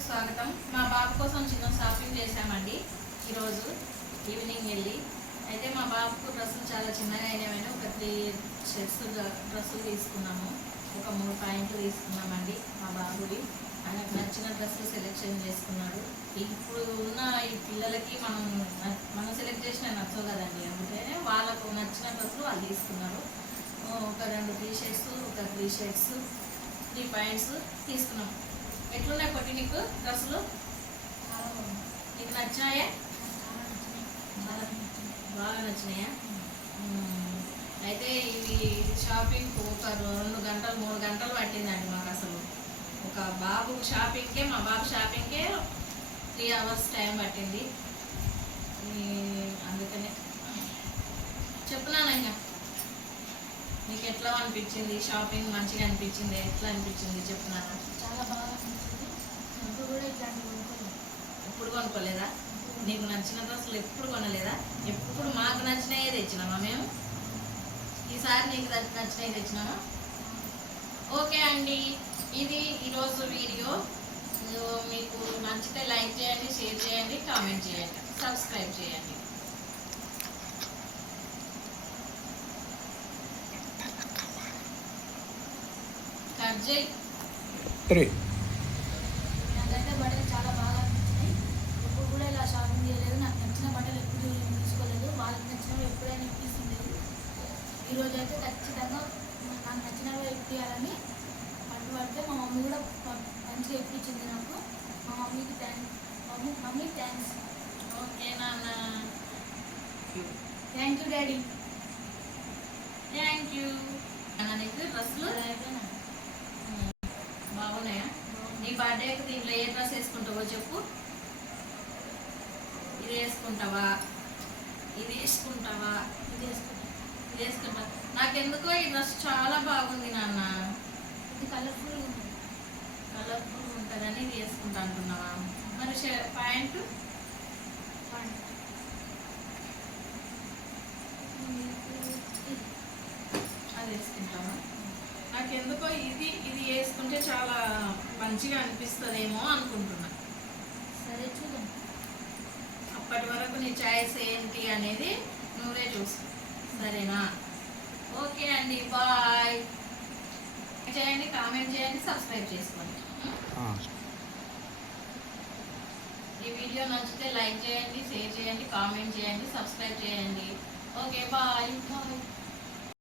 వీడియోకి స్వాగతం. మా బాబు కోసం చిన్న షాపింగ్ చేశామండి ఈరోజు ఈవినింగ్ వెళ్ళి. అయితే మా బాబుకు డ్రెస్సులు చాలా చిన్నగా అయినామని ఒక 3 సెట్స్ డ్రెస్సులు తీసుకున్నాము. ఒక 3 పాయింట్లు తీసుకున్నామండి మా బాబువి. ఆయనకు నచ్చిన డ్రెస్సులు సెలెక్షన్ చేసుకున్నాడు. ఇప్పుడు ఉన్న ఈ పిల్లలకి మనం సెలెక్ట్ చేసిన నచ్చవు కదండి, అందుకనే వాళ్ళకు నచ్చిన డ్రెస్సులు వాళ్ళు తీసుకున్నారు. ఒక 2 టీ షర్ట్స్, ఒక 3 షర్ట్స్, 3 పాయింట్స్ తీసుకున్నాం. ఎట్లున్నాయి కొట్టి నీకు డ్రెస్సులు? నీకు నచ్చినాయా? బాగా నచ్చినాయా? అయితే ఇది షాపింగ్ ఒక 2 గంటలు 3 గంటలు పట్టిందండి మాకు. అసలు ఒక బాబు షాపింగ్కే, మా బాబు షాపింగ్కే 3 అవర్స్ టైం పట్టింది. అందుకనే చెప్పునానయ్యా, నీకు ఎట్లా అనిపించింది? షాపింగ్ మంచిగా అనిపించింది? ఎట్లా అనిపించింది చెప్పునాను? చాలా బాగా అనిపించింది. ఎప్పుడు కూడా ఇట్లాంటివి కొనుక్కోలేదు. ఎప్పుడు కొనుక్కోలేదా? నీకు నచ్చిన డ్రెస్సులు ఎప్పుడు కొనలేదా? ఎప్పుడు మాకు నచ్చినవే తెచ్చినామా మేము? ఈసారి నీకు నచ్చినవి తెచ్చినామా? ఓకే అండి, ఇది ఈరోజు వీడియో. మీకు నచ్చితే లైక్ చేయండి, షేర్ చేయండి, కామెంట్ చేయండి, సబ్స్క్రైబ్ చేయండి. కట్ చేయి. నాకైతే బట్టలు చాలా బాగా అనిపించినాయి. ఎప్పుడు కూడా ఇలా షాపింగ్ చేయలేదు. నాకు నచ్చిన బట్టలు ఎప్పుడు తీసుకోలేదు. వాళ్ళకి నచ్చినవి ఎప్పుడైనా ఇప్పిస్తుండేది. ఈరోజు అయితే ఖచ్చితంగా నాకు నచ్చినవి ఇప్పించాలని పట్టుబడితే మా మమ్మీ కూడా మంచిగా ఇప్పించింది నాకు. మా మమ్మీకి థ్యాంక్స్. Mummy thanks. ఓకే నాన్న. Thank you daddy. Thank you. నీకు డ్రెస్సులు బాగున్నాయా? నీ బర్త్డేకి దీంట్లో ఏ డ్రెస్ వేసుకుంటావో చెప్పు. ఇది వేసుకుంటావా? ఇది వేసుకుంటావా? ఇది వేసుకుంటా. ఇది వేసుకుంటా. నాకెందుకో ఈ డ్రెస్ చాలా బాగుంది నాన్న. ఇది కలర్ఫుల్గా ఉంటుంది. కలర్ఫుల్ ఉంటుందని ఇది వేసుకుంటా అంటున్నావా? మరి ప్యాంట్ అది వేసుకుంటావా? నాకెందుకో ఇది వేసుకుంటే చాలా మంచిగా అనిపిస్తుందేమో అనుకుంటున్నా. సరే చూద్దాం. అప్పటి వరకు నీ చాయిస్ ఏంటి అనేది నువ్వే చూసుకో, సరేనా? ఓకే అండి, బాయ్. చేయండి, కామెంట్ చేయండి, సబ్స్క్రైబ్ చేసుకోండి. ఈ వీడియో నచ్చితే లైక్ చేయండి, షేర్ చేయండి, కామెంట్ చేయండి, సబ్స్క్రైబ్ చేయండి. Okay, bye.